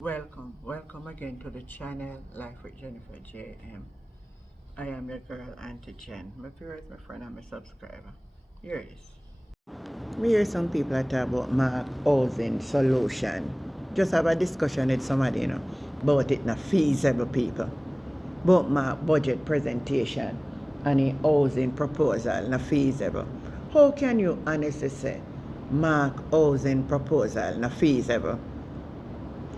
Welcome again to the channel Life with Jennifer JM. I am your girl Auntie Jen. My viewers, my friend, and my subscriber. Here it is. We hear some people that talk about Mark housing solution. Just have a discussion with somebody, about it not feasible people. About Mark budget presentation and the housing proposal not feasible. How can you honestly say Mark housing proposal not feasible?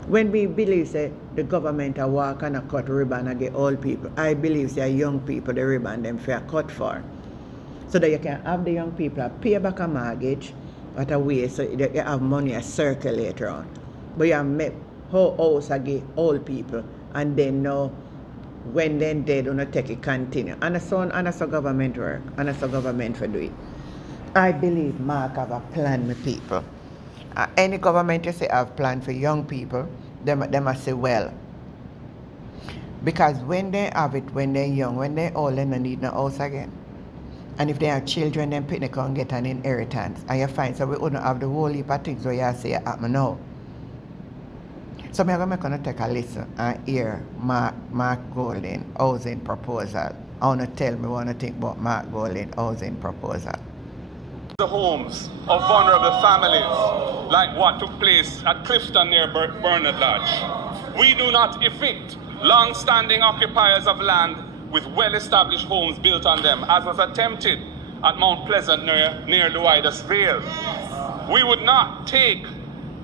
When we believe that the government a walk and a cut ribbon and get old people, I believe say young people the ribbon them fair cut for. So that you can have the young people pay back a mortgage at a way so that you have money a circulate around. But you have make whole house give old people and then now when then they don't take it continue. And that's a government work and that's a government for do it. I believe Mark have a plan with people. Any government you say have plan for young people, they must say well. Because when they have it, when they're young, when they're old, they don't need no house again. And if they have children, then they can get an inheritance. And you find so we wouldn't have the whole heap of things where you say happen now. So I'm going to take a listen and hear Mark Golding housing proposal. I want to tell me what I think about Mark Golding housing proposal. The homes of vulnerable families, like what took place at Clifton near Bernard Lodge. We do not evict long-standing occupiers of land with well-established homes built on them, as was attempted at Mount Pleasant near Loidas Vale. We would not take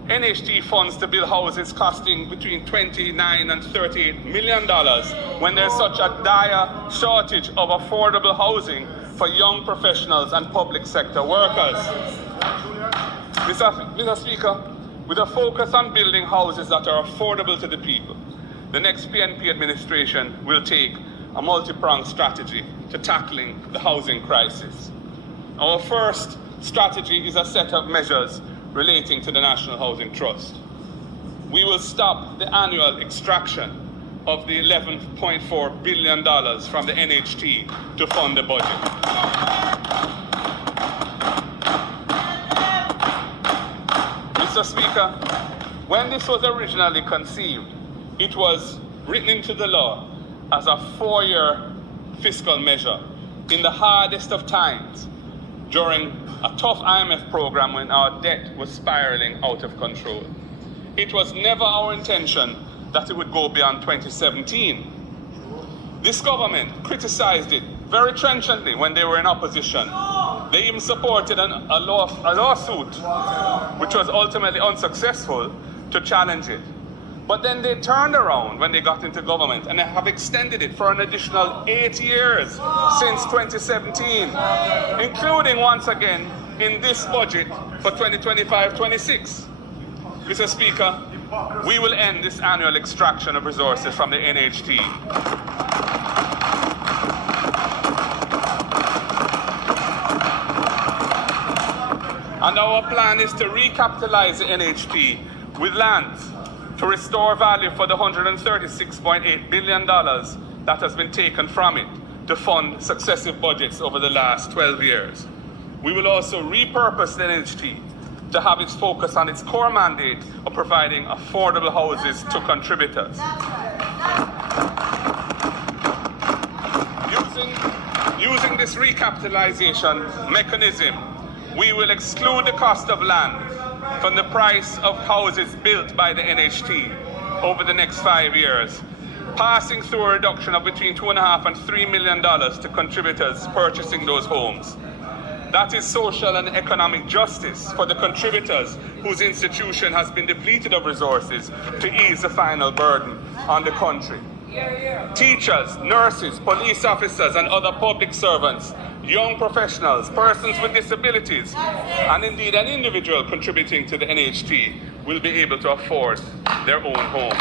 NHT funds to build houses costing between $29 and $38 million when there's such a dire shortage of affordable housing for young professionals and public sector workers. Mr. Speaker, with a focus on building houses that are affordable to the people, the next PNP administration will take a multi-pronged strategy to tackling the housing crisis. Our first strategy is a set of measures relating to the National Housing Trust. We will stop the annual extraction of the $11.4 billion from the NHT to fund the budget. Mr. Speaker, when this was originally conceived, it was written into the law as a 4-year fiscal measure in the hardest of times during a tough IMF program when our debt was spiraling out of control. It was never our intention that it would go beyond 2017. This government criticized it very trenchantly when they were in opposition. They even supported a lawsuit, which was ultimately unsuccessful, to challenge it. But then they turned around when they got into government and they have extended it for an additional 8 years since 2017, including once again in this budget for 2025-26. Mr. Speaker, we will end this annual extraction of resources from the NHT. And our plan is to recapitalize the NHT with lands to restore value for the $136.8 billion that has been taken from it to fund successive budgets over the last 12 years. We will also repurpose the NHT to have its focus on its core mandate of providing affordable houses to contributors. Using this recapitalization mechanism, we will exclude the cost of land from the price of houses built by the NHT over the next 5 years, passing through a reduction of between $2.5 and $3 million to contributors purchasing those homes. That is social and economic justice for the contributors whose institution has been depleted of resources to ease the final burden on the country. Teachers, nurses, police officers, and other public servants, young professionals, persons with disabilities, and indeed an individual contributing to the NHT will be able to afford their own home.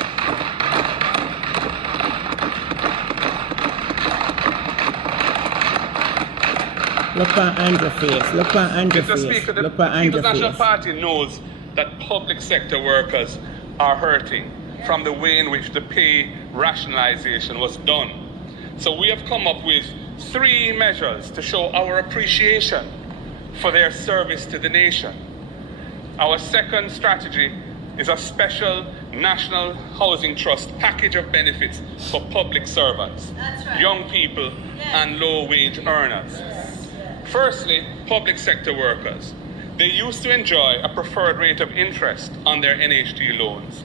Look at Andrew's face. Look at Andrew's face. Mr. Speaker, the Look at Andrew's People's National face. Party knows that public sector workers are hurting from the way in which the pay rationalization was done. So we have come up with 3 measures to show our appreciation for their service to the nation. Our second strategy is a special National Housing Trust package of benefits for public servants, young people, and low-wage earners. Firstly, public sector workers. They used to enjoy a preferred rate of interest on their NHT loans,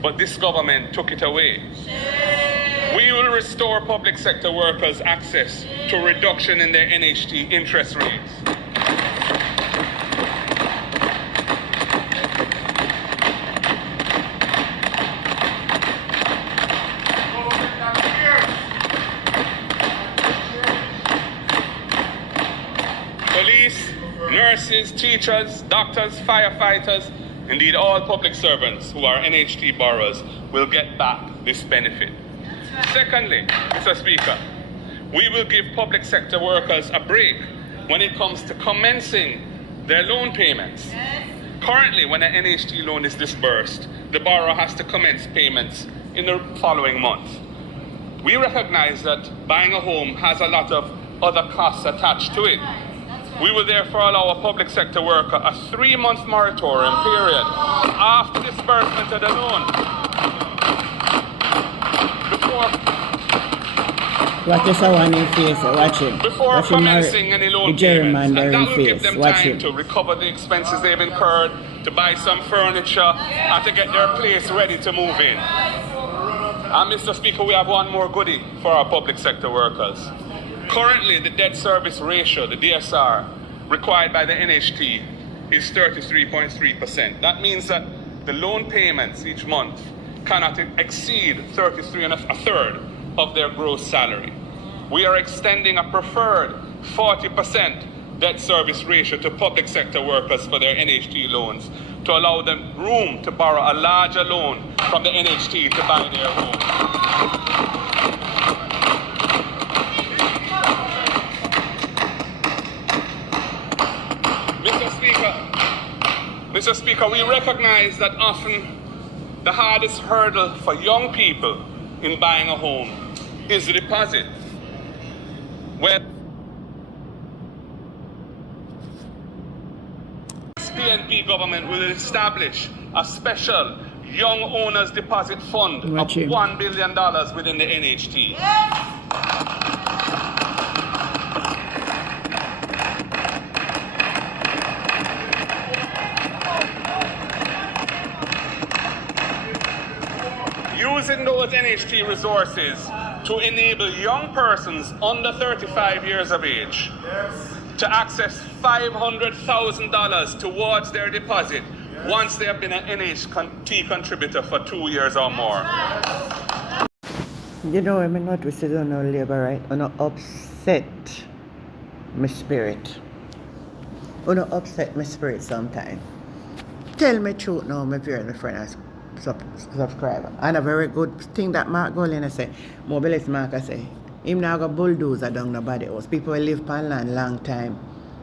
but this government took it away. We will restore public sector workers access to reduction in their NHT interest rates. Police, nurses, teachers, doctors, firefighters, indeed all public servants who are NHT borrowers will get back this benefit. Secondly, Mr. Speaker, we will give public sector workers a break when it comes to commencing their loan payments. Currently, when an NHT loan is disbursed, the borrower has to commence payments in the following month. We recognize that buying a home has a lot of other costs attached to it. We will therefore allow a public sector worker a 3-month moratorium period after disbursement of the loan. Watch this one in face, watch him. Before watch commencing any loan payments, and that will give them watch time him. to recover the expenses they've incurred, to buy some furniture, and to get their place ready to move in. And Mr. Speaker, we have one more goodie for our public sector workers. Currently, the debt service ratio, the DSR, required by the NHT is 33.3%. That means that the loan payments each month cannot exceed 33 and a third of their gross salary. We are extending a preferred 40% debt service ratio to public sector workers for their NHT loans to allow them room to borrow a larger loan from the NHT to buy their home. Mr. Speaker, we recognize that often the hardest hurdle for young people in buying a home is the deposit. When the PNP government will establish a special young owners deposit fund of $1 billion within the NHT. Using those NHT resources to enable young persons under 35 years of age to access $500,000 towards their deposit once they have been an NHT contributor for 2 years or more. You know, I'm not with on no Labourite, I'm not upset my spirit. I'm not upset my spirit sometimes. Tell me truth now, my viewers, my friends. Subscriber. And a very good thing that Mark Golden say, mobilist Mark say, him now got bulldozer down nobody else. People will live on land long time,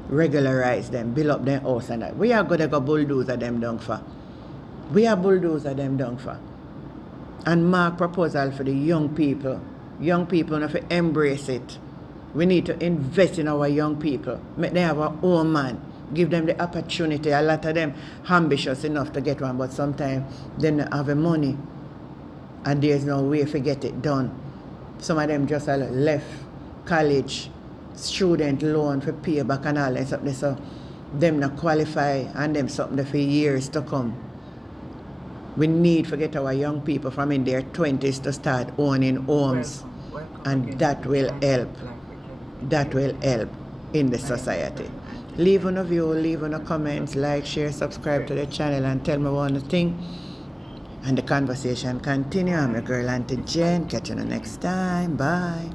regularize them, build up their house and that. We are going to go bulldozer them down for. We are bulldozer them down for. And Mark proposal for the young people. Young people have to embrace it. We need to invest in our young people. Make them have our own man. Give them the opportunity. A lot of them ambitious enough to get one, but sometimes they don't have the money and there's no way to get it done. Some of them just left college, student loan for pay back and all that stuff. So them not qualify and them something for years to come. We need to get our young people from in their 20s to start owning homes, and that will help. That will help in the society. Leave on a view, leave on a comments, like, share, subscribe to the channel and tell me one thing. And the conversation continue. I'm your girl Auntie Jen. Catch you the next time. Bye.